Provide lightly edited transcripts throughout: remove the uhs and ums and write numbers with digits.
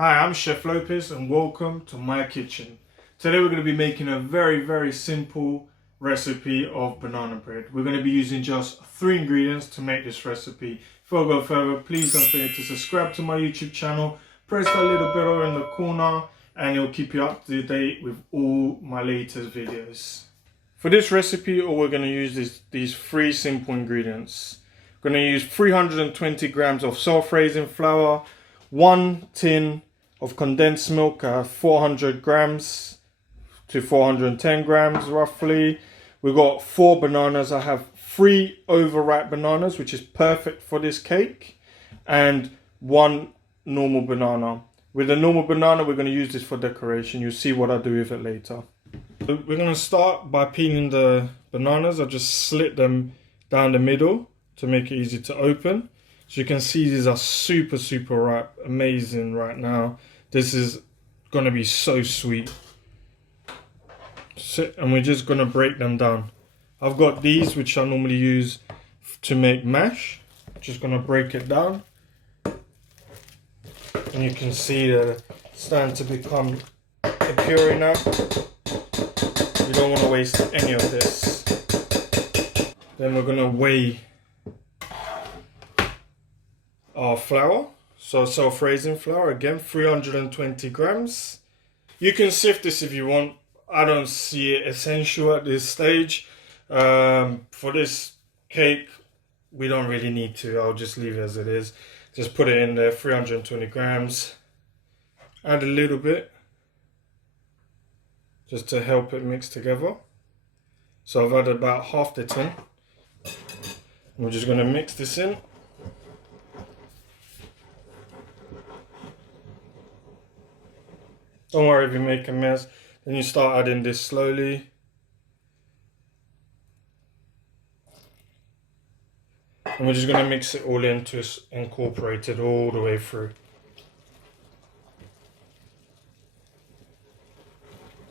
Hi, I'm Chef Lopez and welcome to my kitchen. Today we're going to be making a very simple recipe of banana bread. We're going to be using just 3 ingredients to make this recipe. Before I go further, please don't forget to subscribe to my YouTube channel, press that little bell in the corner and it'll keep you up to date with all my latest videos. For this recipe, all we're going to use is these 3 simple ingredients. We're going to use 320 grams of self-raising flour, 1 tin of condensed milk, 400 grams to 410 grams roughly. We've got 4 bananas. I have 3 overripe bananas, which is perfect for this cake, and 1 normal banana. With a normal banana, we're going to use this for decoration. You'll see what I do with it later. So we're going to start by peeling the bananas. I just slit them down the middle to make it easy to open. So you can see these are super ripe, amazing right now. This is going to be so sweet. And we're just going to break them down. I've got these which I normally use to make mash. Just going to break it down. And you can see that it's starting to become a puree now. You don't want to waste any of this. Then we're going to weigh our flour. So self-raising flour, again 320 grams. You can sift this if you want. I don't see it essential at this stage. For this cake, we don't really need to. I'll just leave it as it is. Just put it in there, 320 grams. Add a little bit, just to help it mix together. So I've added about half the tin. We're just going to mix this in. Don't worry if you make a mess. Then you start adding this slowly. And we're just going to mix it all in to incorporate it all the way through.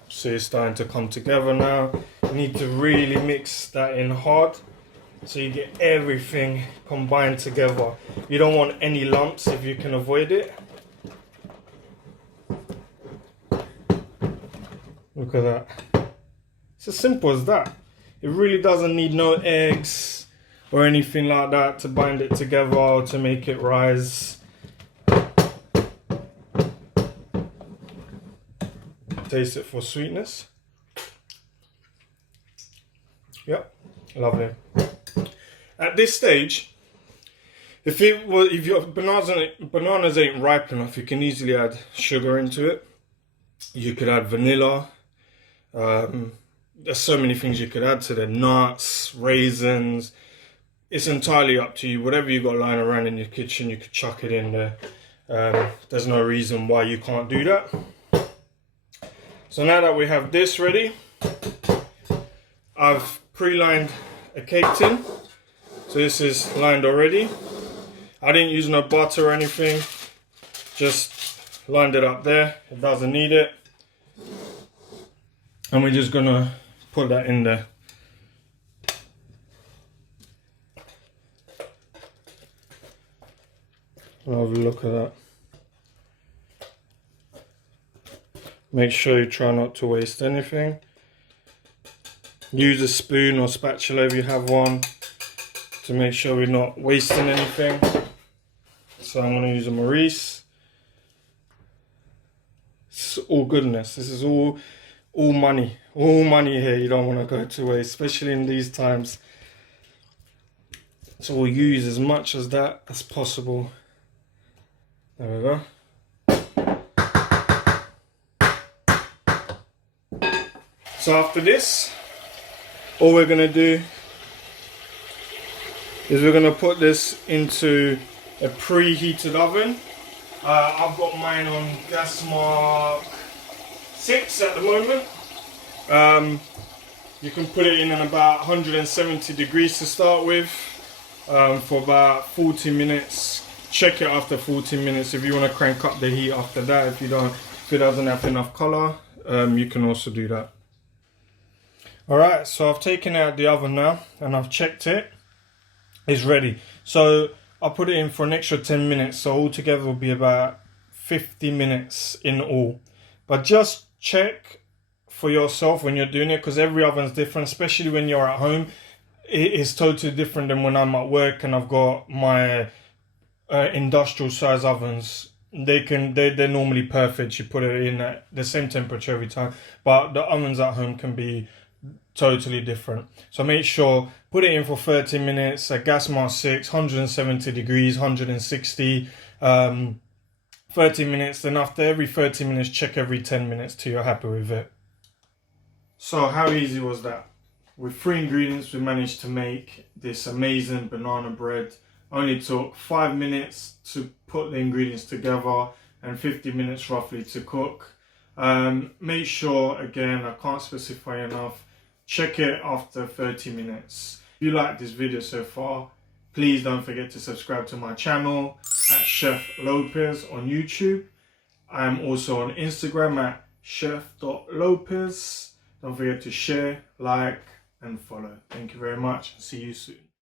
See, it's starting to come together now. You need to really mix that in hard so you get everything combined together. You don't want any lumps if you can avoid it. Look at that. It's as simple as that. It really doesn't need no eggs or anything like that to bind it together or to make it rise. Taste it for sweetness. Yep, lovely. At this stage, if your bananas ain't ripe enough, you can easily add sugar into it. You could add vanilla. There's so many things you could add to the nuts, raisins. It's entirely up to you. Whatever you got lying around in your kitchen, you could chuck it in there. There's no reason why you can't do that. So now that we have this ready, I've pre-lined a cake tin. So this is lined already. I didn't use no butter or anything. Just lined it up there. It doesn't need it. And we're just gonna put that in there. Have a look at that. Make sure you try not to waste anything. Use a spoon or spatula if you have one to make sure we're not wasting anything. So I'm gonna use a Maurice. It's all goodness. This is all money here. You don't want to go to waste, especially in these times. So we'll use as much as that as possible. There we go. So after this, all we're going to do is we're going to put this into a preheated oven. I've got mine on gas mark 6 at the moment. You can put it in at about 170 degrees to start with for about 40 minutes. Check it after 40 minutes if you want to crank up the heat after that. If it doesn't have enough color, you can also do that. Alright, so I've taken it out the oven now and I've checked it. It's ready. So I'll put it in for an extra 10 minutes. So altogether will be about 50 minutes in all. But just check for yourself when you're doing it, because every oven's different, especially when you're at home. It is totally different than when I'm at work and I've got my industrial size ovens. They're normally perfect. You put it in at the same temperature every time, but the ovens at home can be totally different. So make sure, put it in for 30 minutes at gas mark 6, 170 degrees, 160, 30 minutes. Then after every 30 minutes, check every 10 minutes till you're happy with it. So how easy was that? With 3 ingredients, we managed to make this amazing banana bread. Only took 5 minutes to put the ingredients together and 50 minutes roughly to cook. Make sure, again, I can't specify enough, check it after 30 minutes. If you like this video so far, please don't forget to subscribe to my channel at Chef Lopez on YouTube. I'm also on Instagram at chef.lopez. Don't forget to share, like, and follow. Thank you very much. See you soon.